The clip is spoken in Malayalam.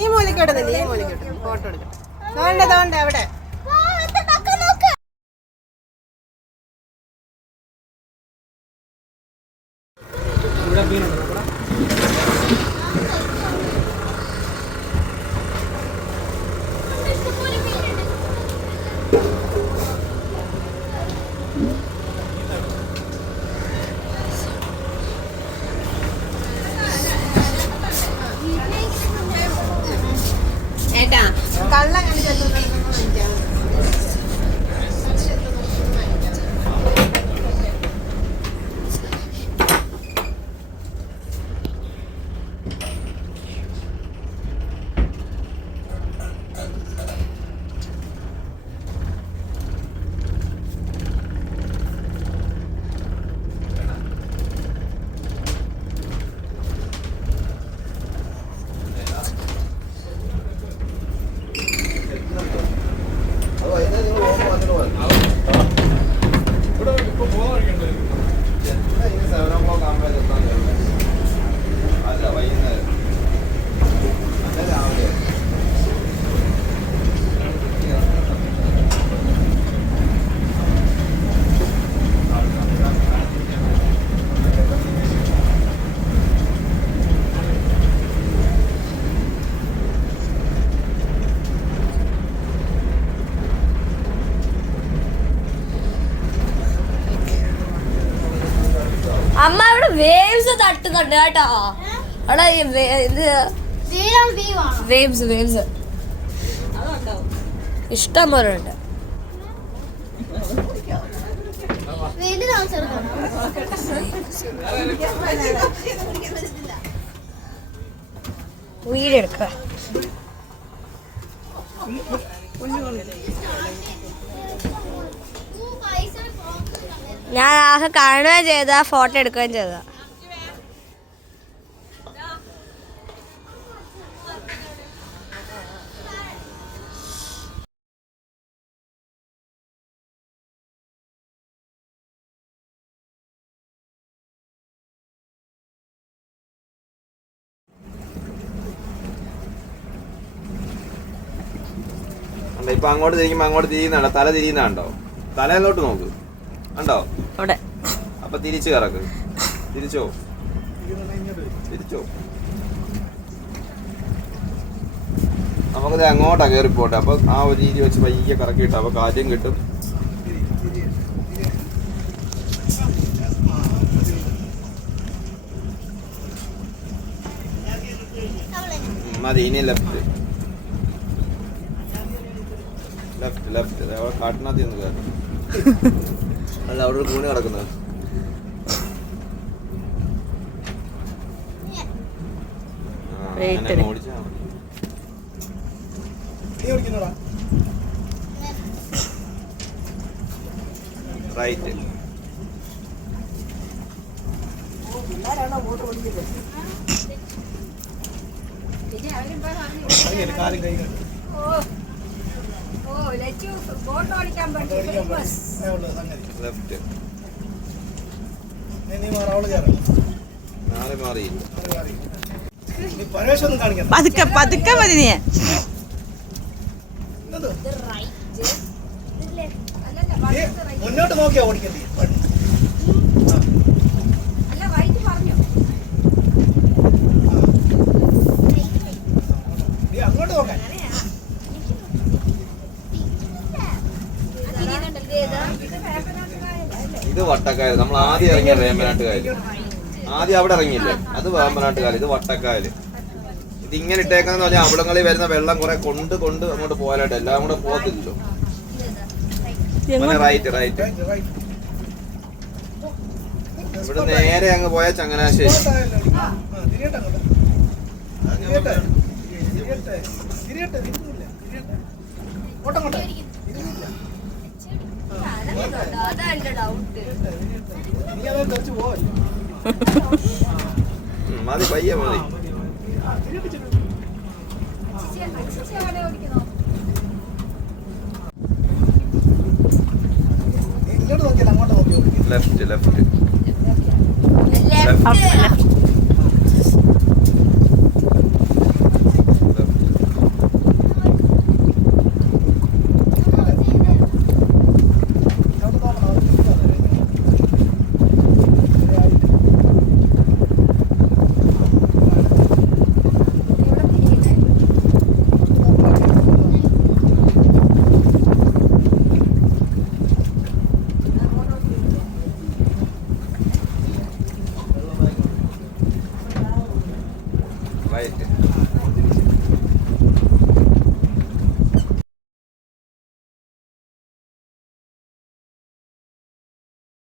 ഈ മൂലിക്കോട്ടെ ഫോട്ടോ എടുക്കാം. തോണ്ട അവിടെ ഏട്ടാ കള്ളം കണ്ടിട്ട് അമ്മ ഇവിടെ വേവ്സ് തട്ടുന്നുണ്ട് കേട്ടോ. അവിടെ ഇത് വേവ്സ് ഇഷ്ടം പോലെ ഉണ്ട്. വീടെടുക്ക. ഞാൻ ആകെ കാണുകയും ചെയ്ത ഫോട്ടോ എടുക്കുകയും ചെയ്ത. ഇപ്പൊ അങ്ങോട്ട് തിരിക്കുമ്പോ അങ്ങോട്ട് തിരിയുന്നുണ്ടോ? തല തിരിയുന്നുണ്ടോ? തലയിലോട്ട് നോക്ക്. ഉണ്ടോ അവിടെ? അപ്പൊ തിരിച്ചു കറക്ക്. തിരിച്ചോ നമുക്കത് അങ്ങോട്ടാ കയറിപ്പോട്ടെ. അപ്പൊ ആ ഒരു രീതി വെച്ച് പയ്യെ കറക്കിയിട്ട് അപ്പൊ കാര്യം കിട്ടും. മതി. ഇനി ലെഫ്റ്റ് കാട്ടിനകത്ത് ഒന്ന് കയറി. അല്ല അവിടെ ഒരു കൂണ് കിടക്കുന്നത്. ഓടിച്ചാ റൈറ്റ്. പതുക്കെ പതുക്കെ മതി. നീ മുന്നോട്ട് നോക്കിയാ ഓടിക്കണ്ടേ? അങ്ങോട്ട് നോക്കാൻ. ഇത് വട്ടക്കായൽ. നമ്മൾ ആദ്യം ഇറങ്ങിയ വേമ്പനാട്ടുകായൽ. ആദ്യം അവിടെ ഇറങ്ങിയില്ലേ? അത് വേമ്പനാട്ടുകായൽ. ഇത് വട്ടക്കായൽ. ഇതിങ്ങനെ ഇട്ടേക്കാന്ന് പറഞ്ഞാൽ അവിടങ്ങളിൽ വരുന്ന വെള്ളം കുറെ കൊണ്ട് അങ്ങോട്ട് പോകാനായിട്ട് എല്ലാം കൂടെ പോകത്തില്ലല്ലോ. Right right. ഇവിടെ നേരെ അങ്ങ് പോയാൽ ചങ്ങനാശ്ശേരി. മതി പയ്യെ മതി. നോക്കിയാൽ അങ്ങോട്ട് നോക്കി ഓടിക്കും. ലെഫ്റ്റ് ലെഫ്റ്റ് ലെഫ്റ്റ് അങ്ങോട്ട് നോക്കണം. അത് തിരിച്ചാണ്. റൈറ്റ്